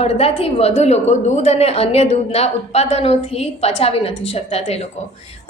અડધાથી વધુ લોકો દૂધ અને અન્ય દૂધના ઉત્પાદનોથી પચાવી નથી શકતા તે લોકો.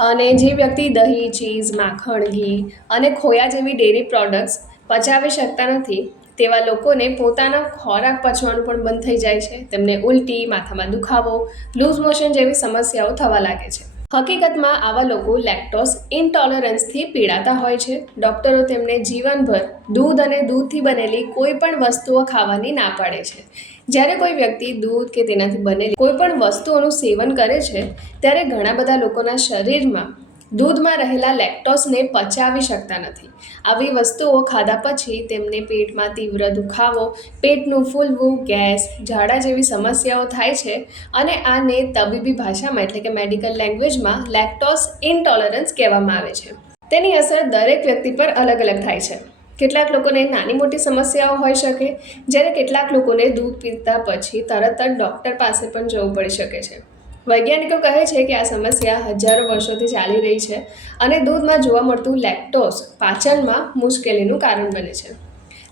અને જે વ્યક્તિ દહીં, ચીઝ, માખણ, ઘી અને ખોયા જેવી ડેરી પ્રોડક્ટ્સ પચાવી શકતા નથી તેવા લોકોને પોતાનો ખોરાક પચવાનું પણ બંધ થઈ જાય છે. તેમને ઉલટી, માથામાં દુખાવો, લૂઝ મોશન જેવી સમસ્યાઓ થવા લાગે છે. હકીકતમાં આવા લોકો લેક્ટોઝ ઇન્ટોલરન્સથી પીડાતા હોય છે. ડૉક્ટરો તેમને જીવનભર દૂધ અને દૂધથી બનેલી કોઈ પણ વસ્તુઓ ખાવાની ના પાડે છે. જ્યારે કોઈ વ્યક્તિ દૂધ કે તેનાથી બનેલી કોઈ પણ વસ્તુઓનું સેવન કરે છે ત્યારે ઘણા બધા લોકોના શરીરમાં દૂધમાં રહેલા લેક્ટોઝને પચાવી શકતા નથી. આવી વસ્તુઓ ખાધા પછી તેમને પેટમાં તીવ્ર દુખાવો, પેટનું ફૂલવું, ગેસ, ઝાડા જેવી સમસ્યાઓ થાય છે અને આને તબીબી ભાષામાં એટલે કે મેડિકલ લેંગ્વેજમાં લેક્ટોઝ ઇન્ટોલરન્સ કહેવામાં આવે છે. તેની અસર દરેક વ્યક્તિ પર અલગ અલગ થાય છે. કેટલાક લોકોને નાની મોટી સમસ્યાઓ હોઈ શકે, જ્યારે કેટલાક લોકોને દૂધ પીતા પછી તરત જ ડૉક્ટર પાસે પણ જવું પડી શકે છે. વૈજ્ઞાનિકો કહે છે કે આ સમસ્યા હજારો વર્ષોથી ચાલી રહી છે અને દૂધમાં જોવા મળતું લેક્ટોઝ પાચનમાં મુશ્કેલીનું કારણ બને છે.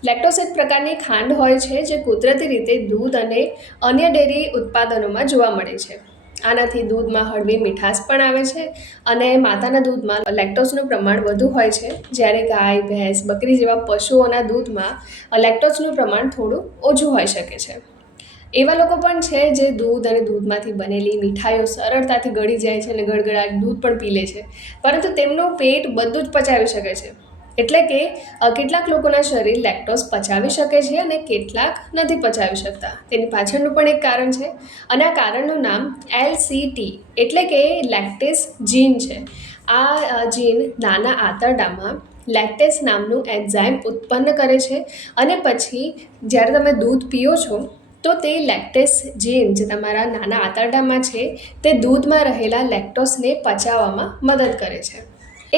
લેક્ટોઝ એક પ્રકારની ખાંડ હોય છે જે કુદરતી રીતે દૂધ અને અન્ય ડેરી ઉત્પાદનોમાં જોવા મળે છે. આનાથી દૂધમાં હળવી મીઠાશ પણ આવે છે અને માતાના દૂધમાં લેક્ટોઝનું પ્રમાણ વધુ હોય છે, જ્યારે ગાય, ભેંસ, બકરી જેવા પશુઓના દૂધમાં લેક્ટોઝનું પ્રમાણ થોડું ઓછું હોઈ શકે છે. એવા લોકો પણ છે જે દૂધ અને દૂધમાંથી બનેલી મીઠાઈઓ સરળતાથી ગળી જાય છે અને ગળગળાટ દૂધ પણ પી લે છે, પરંતુ તેમનું પેટ બધું જ પચાવી શકે છે. એટલે કે કેટલાક લોકોના શરીર લેક્ટોઝ પચાવી શકે છે અને કેટલાક નથી પચાવી શકતા. તેની પાછળનું પણ એક કારણ છે અને આ કારણનું નામ LCT એટલે કે લેક્ટેસ જીન છે. આ જીન નાના આંતરડામાં લેક્ટેસ નામનું એન્ઝાઇમ ઉત્પન્ન કરે છે અને પછી જ્યારે તમે દૂધ પીઓ છો તો તે લેક્ટેસ જીન જે તમારા નાના આંતરડામાં છે તે દૂધમાં રહેલા લેક્ટોઝને પચાવવામાં મદદ કરે છે.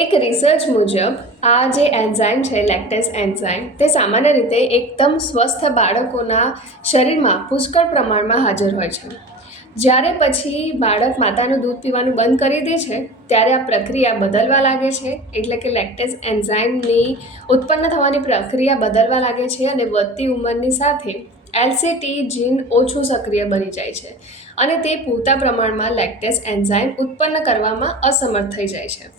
એક રિસર્ચ મુજબ આ જે એન્ઝાઇમ છે લેક્ટેસ એન્ઝાઇમ તે સામાન્ય રીતે એકદમ સ્વસ્થ બાળકોના શરીરમાં પુષ્કળ પ્રમાણમાં હાજર હોય છે. જ્યારે પછી બાળક માતાનું દૂધ પીવાનું બંધ કરી દે છે ત્યારે આ પ્રક્રિયા બદલવા લાગે છે, એટલે કે લેક્ટેસ એન્ઝાઇમની ઉત્પન્ન થવાની પ્રક્રિયા બદલવા લાગે છે અને વધતી ઉંમરની સાથે LCT જીન ઓછું સક્રિય બની જાય છે અને તે પૂરતા પ્રમાણમાં લેક્ટેસ એન્ઝાઇમ ઉત્પન્ન કરવામાં અસમર્થ થઈ જાય છે.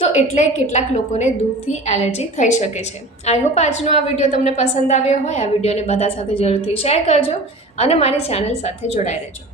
તો એટલે કેટલાક લોકોને દૂધથી એલર્જી થઈ શકે છે. આઈ હોપ આજનો આ વિડીયો તમને પસંદ આવ્યો હોય. આ વિડીયોને બધા સાથે જરૂરથી શેર કરજો અને મારી ચેનલ સાથે જોડાઈ રહેજો.